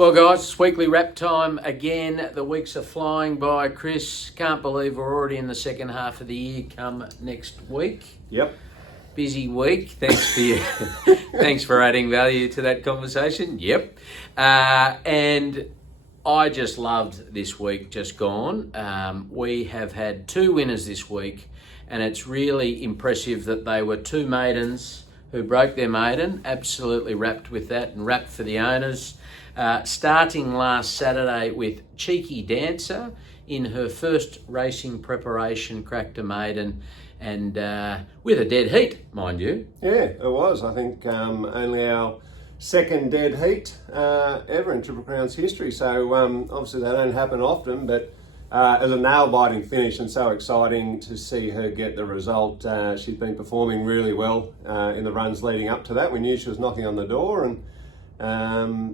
Well, guys, it's weekly wrap time again. The weeks are flying by, Chris. Can't believe we're already in the second half of the year come next week. Yep. Busy week. Thanks for you. Thanks for adding value to that conversation. Yep. And I just loved this week just gone. We have had two winners this week, and it's really impressive that they were two maidens who broke their maiden. Absolutely wrapped with that and wrapped for the owners. Starting last Saturday with Cheeky Dancer in her first racing preparation, cracked a maiden, and with a dead heat, mind you. Yeah, it was. I think only our second dead heat ever in Triple Crown's history. So obviously they don't happen often, but as a nail-biting finish and so exciting to see her get the result. She's been performing really well in the runs leading up to that. We knew she was knocking on the door, and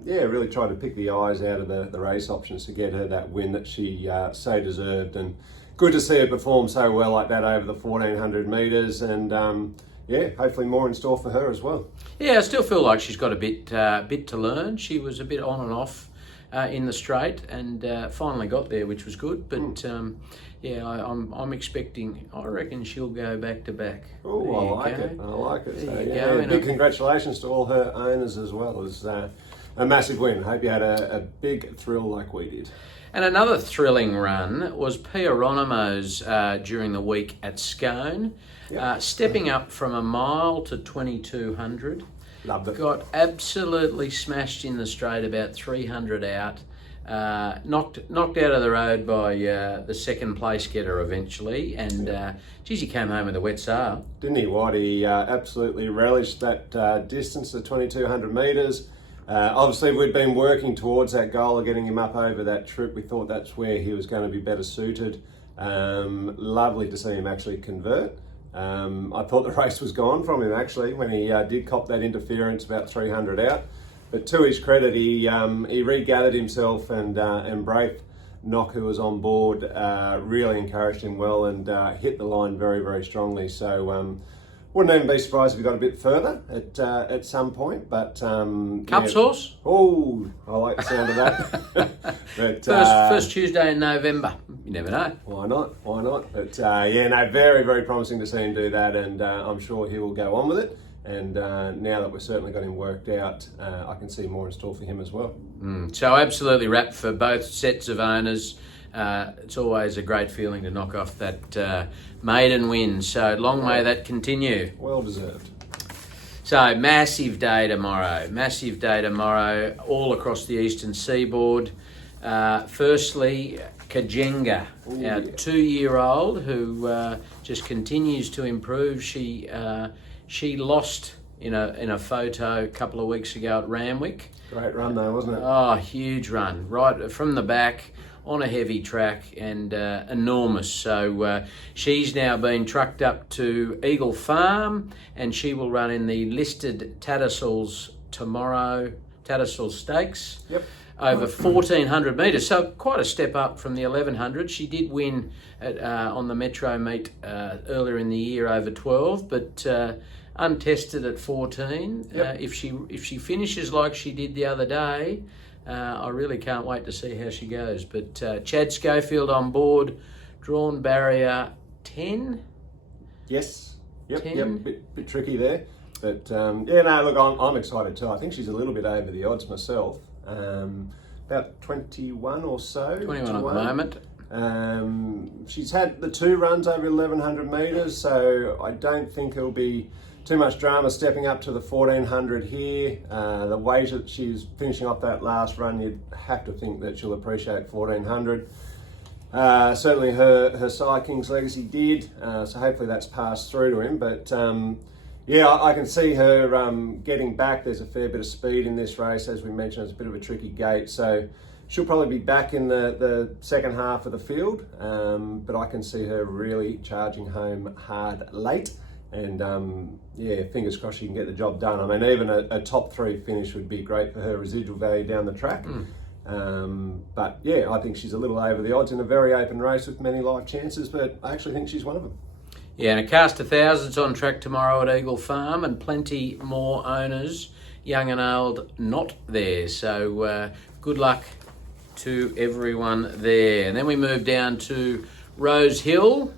really tried to pick the eyes out of the race options to get her that win that she so deserved. And good to see her perform so well like that over the 1400 metres, and hopefully more in store for her as well. Yeah, I still feel like she's got a bit to learn. She was a bit on and off in the straight, and finally got there, which was good. But I'm expecting. I reckon she'll go back to back. Oh, I like it. So, big congratulations to all her owners as well. It was a massive win. Hope you had a big thrill like we did. And another thrilling run was Pia Ronimo's during the week at Scone, stepping up from a mile to 2200. Loved it. Got absolutely smashed in the straight, about 300 out. Knocked out of the road by the second place getter eventually, and he came home with a wet sail. Didn't he, White? He absolutely relished that distance, the 2200 metres. Obviously, we'd been working towards that goal of getting him up over that trip. We thought that's where he was going to be better suited. Lovely to see him actually convert. I thought the race was gone from him actually when he did cop that interference about 300 out. But to his credit, he regathered himself, and Braith Knock, who was on board, really encouraged him well and hit the line very, very strongly. So wouldn't even be surprised if he got a bit further at some point. But Cup's horse? Oh, I like the sound of that. But, first Tuesday in November. You never know. Why not? But very, very promising to see him do that, and I'm sure he will go on with it. And now that we've certainly got him worked out, I can see more in store for him as well. So absolutely wrapped for both sets of owners. It's always a great feeling to knock off that maiden win. So long may that continue. Well deserved. So massive day tomorrow, all across the eastern seaboard. Firstly, Kajenga, our 2-year-old who just continues to improve. She lost in a photo a couple of weeks ago at Randwick. Great run though, wasn't it? Oh, huge run, right from the back on a heavy track, and enormous. So she's now been trucked up to Eagle Farm, and she will run in the listed Tattersalls tomorrow, Tattersall Stakes. Yep. Over 1,400 metres, so quite a step up from the 1,100. She did win on the Metro meet earlier in the year over 12, but untested at 14. Yep. If she finishes like she did the other day, I really can't wait to see how she goes. But Chad Schofield on board, drawn barrier 10. Yes. Yep. 10? Yep. Bit tricky there, but look, I'm excited too. I think she's a little bit over the odds myself. About 21 or so. 21 at the moment. She's had the 2 runs over 1,100 metres, so I don't think it'll be too much drama stepping up to the 1,400 here. The way that she's finishing off that last run, you'd have to think that she'll appreciate 1,400. Certainly her Cy King's Legacy did, so hopefully that's passed through to him. But I can see her getting back. There's a fair bit of speed in this race. As we mentioned, it's a bit of a tricky gate, so she'll probably be back in the second half of the field, but I can see her really charging home hard late. And fingers crossed she can get the job done. I mean, even a top 3 finish would be great for her residual value down the track. I think she's a little over the odds in a very open race with many live chances, but I actually think she's one of them. Yeah, and a cast of thousands on track tomorrow at Eagle Farm, and plenty more owners, young and old, not there. So good luck to everyone there. And then we move down to Rose Hill.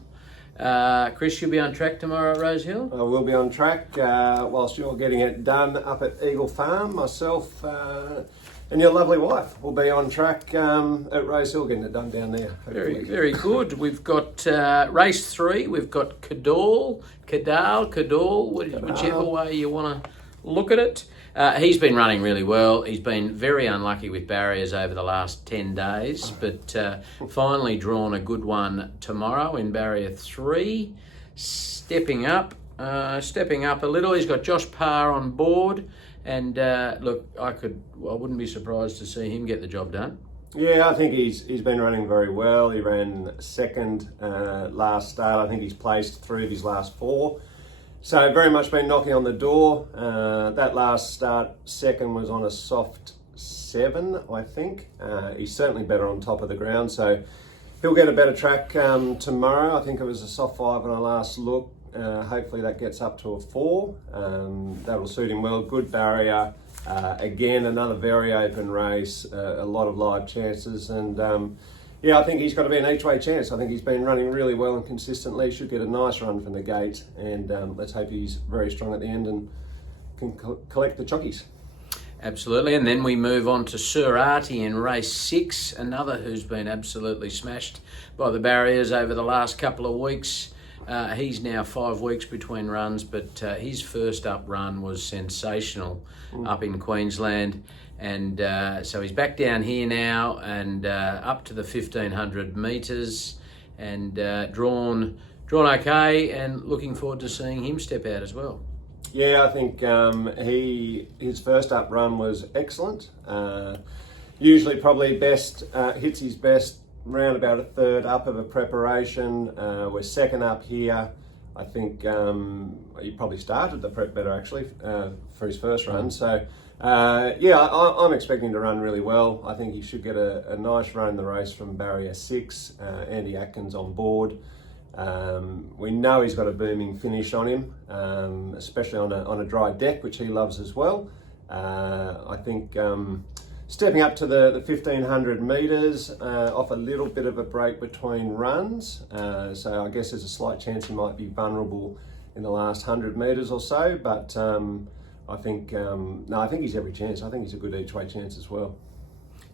Chris, you'll be on track tomorrow at Rose Hill? I will be on track whilst you're getting it done up at Eagle Farm. Myself and your lovely wife will be on track at Rose Hill getting it done down there. Very, very good. We've got race 3. We've got Cadal, whichever way you want to look at it. He's been running really well. He's been very unlucky with barriers over the last 10 days, but finally drawn a good one tomorrow in barrier 3. Stepping up a little. He's got Josh Parr on board, and look, I wouldn't be surprised to see him get the job done. Yeah, I think he's been running very well. He ran second last start. I think he's placed 3 of his last 4. So very much been knocking on the door. That last start, second, was on a soft 7, I think. He's certainly better on top of the ground, so he'll get a better track tomorrow. I think it was a soft 5 on our last look. Hopefully that gets up to a 4. That'll suit him well. Good barrier. Again, another very open race. A lot of live chances, and yeah, I think he's got to be an each-way chance. I think he's been running really well and consistently. Should get a nice run from the gate, and let's hope he's very strong at the end and can collect the chockies. Absolutely, and then we move on to Sir Artie in race 6, another who's been absolutely smashed by the barriers over the last couple of weeks. He's now 5 weeks between runs, but his first up run was sensational up in Queensland. And so he's back down here now and up to the 1,500 metres and drawn okay, and looking forward to seeing him step out as well. Yeah, I think his first up run was excellent. Usually probably hits his best round about a third up of a preparation. We're second up here. I think he probably started the prep better actually for his first run. So yeah, I'm expecting to run really well. I think he should get a nice run in the race from barrier 6. Andy Atkins on board. We know he's got a booming finish on him, especially on a dry deck, which he loves as well. I think stepping up to the 1,500 metres, off a little bit of a break between runs. So I guess there's a slight chance he might be vulnerable in the last 100 metres or so, but I think he's every chance. I think he's a good each way chance as well.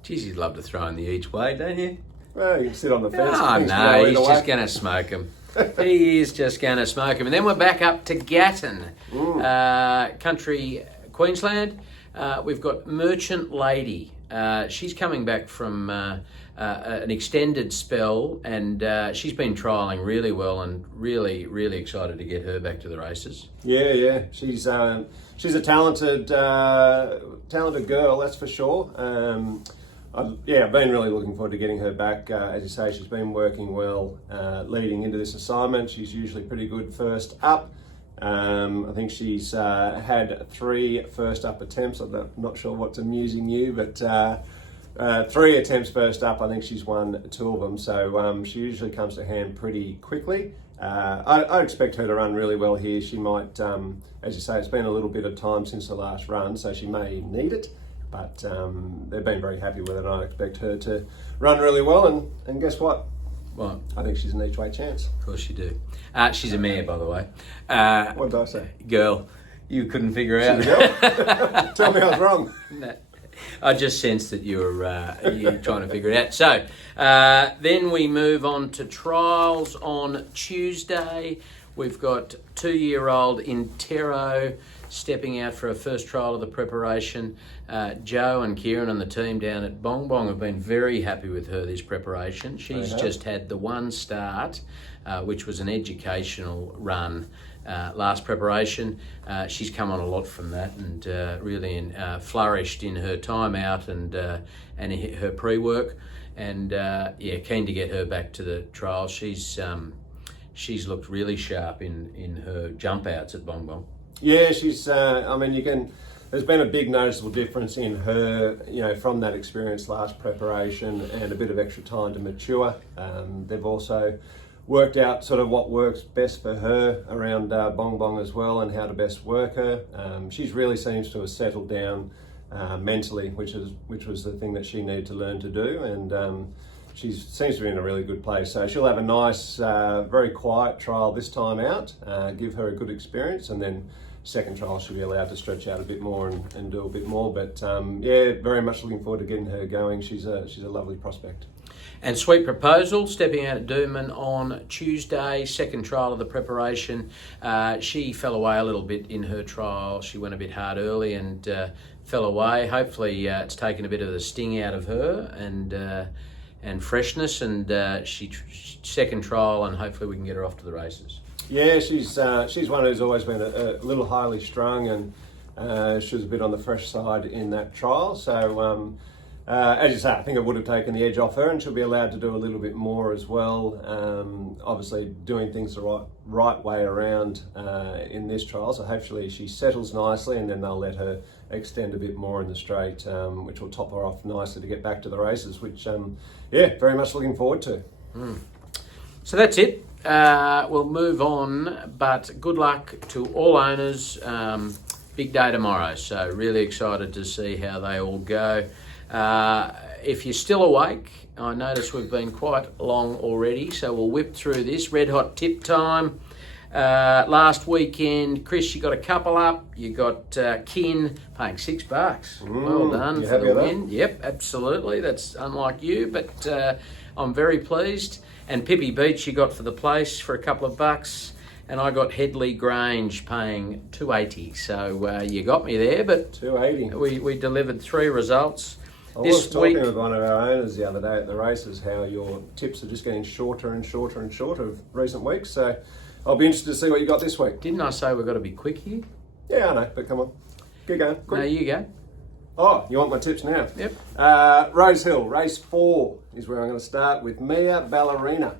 Geez, you'd love to throw in the each way, don't you? Well, you can sit on the fence. Oh, no, he's just going to smoke him. He is just going to smoke him. And then we're back up to Gatton, country Queensland. We've got Merchant Lady. She's coming back from an extended spell, and she's been trialling really well, and really, really excited to get her back to the races. Yeah. She's a talented girl, that's for sure. I've been really looking forward to getting her back. As you say, she's been working well leading into this assignment. She's usually pretty good first up. I think she's had 3 first up attempts. I'm not sure what's amusing you, but 3 attempts first up. I think she's won 2 of them, so she usually comes to hand pretty quickly. I expect her to run really well here. She might, as you say, it's been a little bit of time since the last run, so she may need it. But they've been very happy with it, and I expect her to run really well. And guess what? What? I think she's an each way chance. Of course you do. She's a mare, by the way. What did I say? Girl. You couldn't figure out. Tell me I was wrong. No. I just sensed that you were trying to figure it out. So then we move on to trials on Tuesday. We've got 2-year-old Intero stepping out for a first trial of the preparation. Joe and Kieran and the team down at Bong Bong have been very happy with her this preparation. She's just had the one start, which was an educational run last preparation. She's come on a lot from that, and really flourished in her time out and her pre-work. And keen to get her back to the trial. She's looked really sharp in her jump outs at Bong Bong. Yeah, she's. There's been a big noticeable difference in her, from that experience last preparation and a bit of extra time to mature. They've also worked out sort of what works best for her around Bong Bong as well, and how to best work her. She really seems to have settled down mentally, which was the thing that she needed to learn to do, and she seems to be in a really good place. So she'll have a nice, very quiet trial this time out, give her a good experience, and then second trial she'll be allowed to stretch out a bit more and do a bit more. But yeah, very much looking forward to getting her going. She's a lovely prospect. And Sweet Proposal, stepping out at Doomben on Tuesday, second trial of the preparation. She fell away a little bit in her trial. She went a bit hard early and fell away. Hopefully it's taken a bit of the sting out of her and freshness, and she second trial, and hopefully we can get her off to the races. Yeah, she's one who's always been a little highly strung, and she was a bit on the fresh side in that trial. So as you say, I think it would have taken the edge off her, and she'll be allowed to do a little bit more as well. Obviously doing things the right way around in this trial, so hopefully she settles nicely, and then they'll let her extend a bit more in the straight, which will top her off nicely to get back to the races, which yeah, very much looking forward to. So that's it. We'll move on, but good luck to all owners. Big day tomorrow, so really excited to see how they all go. If you're still awake, I notice we've been quite long already, so we'll whip through this. Red hot tip time. Last weekend, Chris, you got a couple up. You got Kin paying $6. Well done for the win. Yep, absolutely. That's unlike you, but I'm very pleased. And Pippi Beach you got for the place for a couple of bucks. And I got Headley Grange paying $2.80. So you got me there, but $2.80. We delivered 3 results. I was talking with one of our owners the other day at the races how your tips are just getting shorter and shorter and shorter of recent weeks. So I'll be interested to see what you got this week. Didn't I say we've got to be quick here? Yeah, I know, but come on. Keep going. Quick. No, you go. Oh, you want my tips now? Yep. Rose Hill, race 4 is where I'm going to start with Mia Ballerina.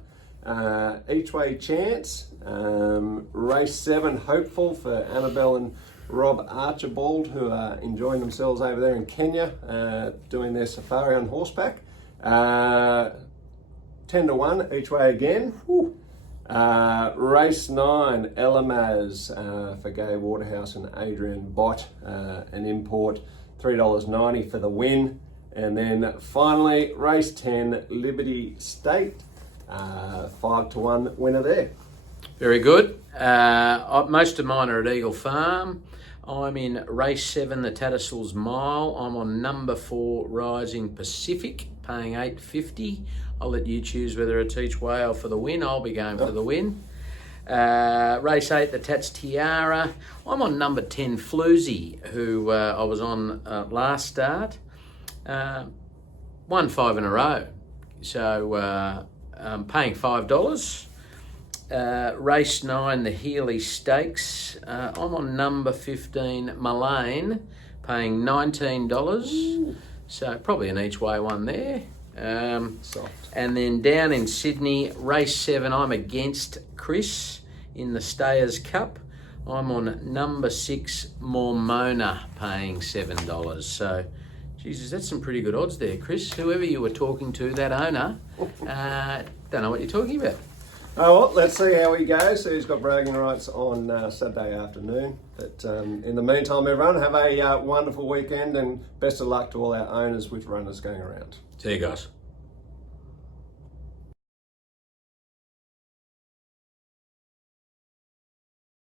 Each way chance. Race 7, Hopeful for Annabelle and Rob Archibald, who are enjoying themselves over there in Kenya, doing their safari on horseback. 10-1 each way again. Race 9, Elamaz for Gay Waterhouse and Adrian Bott, an import, $3.90 for the win. And then finally, race 10, Liberty State, 5-1 winner there. Very good. Most of mine are at Eagle Farm. I'm in race 7, the Tattersalls Mile. I'm on number 4, Rising Pacific, paying $8.50. I'll let you choose whether it's each way or for the win. I'll be going for the win. Race 8, the Tats Tiara. I'm on number 10, Floozy, who I was on last start. Won 5 in a row. So I'm paying $5. Race 9, the Healy Stakes. I'm on number 15, Mullane, paying $19. Ooh. So probably an each way one there. Soft. And then down in Sydney, race 7, I'm against Chris in the Stayers Cup. I'm on number 6, Mormona, paying $7. So, Jesus, that's some pretty good odds there, Chris. Whoever you were talking to, that owner, don't know what you're talking about. Oh, well, let's see how he goes. So he's got bragging rights on Saturday afternoon. But in the meantime, everyone, have a wonderful weekend, and best of luck to all our owners with runners going around. See you guys.